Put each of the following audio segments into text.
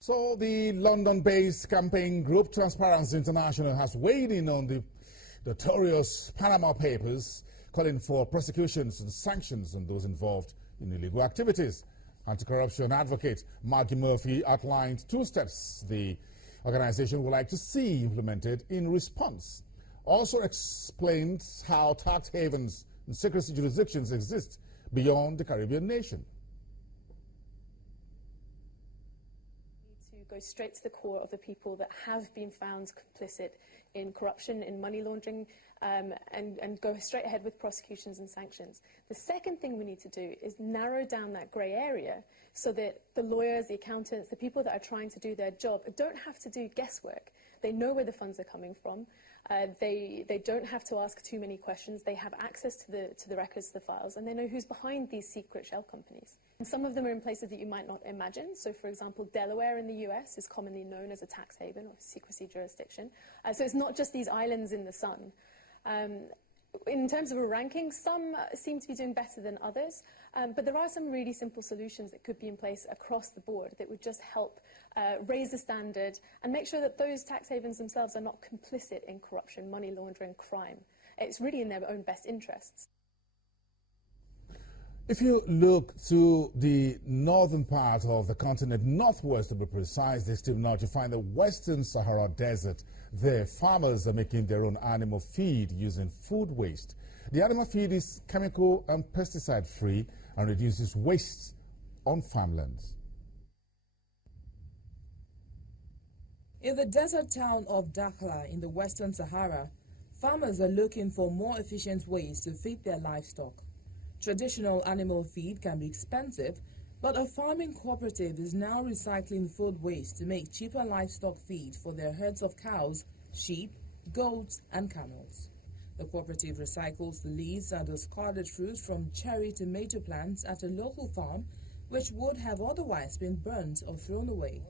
So the London-based campaign group Transparency International has weighed in on the notorious Panama Papers, calling for prosecutions and sanctions on those involved in illegal activities. Anti-corruption advocate Maggie Murphy outlined 2 steps the organization would like to see implemented in response. Also explained how tax havens and secrecy jurisdictions exist beyond the Caribbean nation. Go straight to the core of the people that have been found complicit in corruption, in money laundering, and go straight ahead with prosecutions and sanctions. The second thing we need to do is narrow down that grey area so that the lawyers, the accountants, the people that are trying to do their job don't have to do guesswork. They know where the funds are coming from. They don't have to ask too many questions. They have access to the records, to the files, and they know who's behind these secret shell companies. And some of them are in places that you might not imagine. So, for example, Delaware in the US is commonly known as a tax haven or secrecy jurisdiction. So it's not just these islands in the sun. In terms of a ranking, some seem to be doing better than others, but there are some really simple solutions that could be in place across the board that would just help raise the standard and make sure that those tax havens themselves are not complicit in corruption, money laundering, crime. It's really in their own best interests. If you look to the northern part of the continent, northwest to be precise, this team now to find the Western Sahara Desert. There, farmers are making their own animal feed using food waste. The animal feed is chemical and pesticide free and reduces waste on farmlands. In the desert town of Dakhla in the Western Sahara, farmers are looking for more efficient ways to feed their livestock. Traditional animal feed can be expensive, but a farming cooperative is now recycling food waste to make cheaper livestock feed for their herds of cows, sheep, goats, and camels. The cooperative recycles the leaves and discarded fruit from cherry tomato plants at a local farm, which would have otherwise been burnt or thrown away.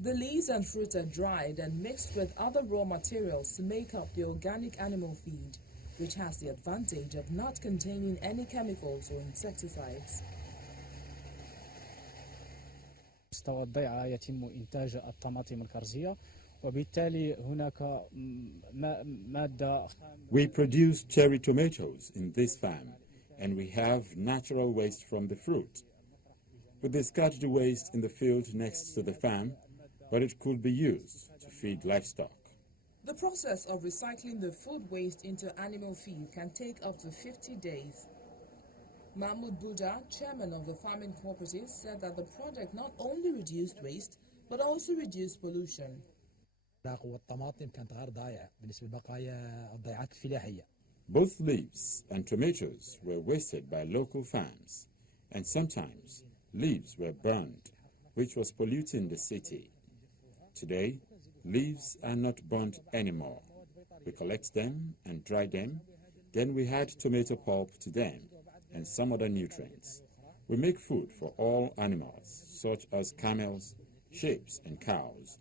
The leaves and fruit are dried and mixed with other raw materials to make up the organic animal feed, which has the advantage of not containing any chemicals or insecticides. مستوى الضيعة يتم إنتاج الطماطم الكرزية وبالتالي هناك مادة. We produce cherry tomatoes in this farm, and we have natural waste from the fruit. We discard the waste in the field next to the farm, but it could be used to feed livestock. The process of recycling the food waste into animal feed can take up to 50 days. Mahmoud Buddha, chairman of the farming cooperative, said that the project not only reduced waste, but also reduced pollution. Both leaves and tomatoes were wasted by local farms, and sometimes leaves were burned, which was polluting the city. Today, leaves are not burnt anymore. We collect them and dry them, then we add tomato pulp to them and some other nutrients. We make food for all animals, such as camels, sheep, and cows,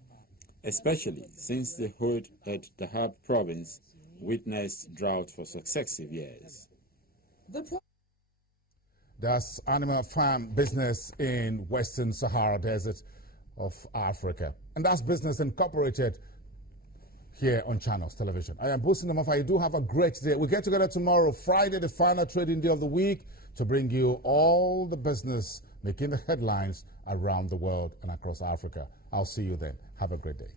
especially since the Hood at Dahab province witnessed drought for successive years. That's animal farm business in Western Sahara Desert of Africa. And that's Business Incorporated here on Channels Television. I am Busi Namafa. You do have a great day. We get together tomorrow, Friday, the final trading day of the week, to bring you all the business making the headlines around the world and across Africa. I'll see you then. Have a great day.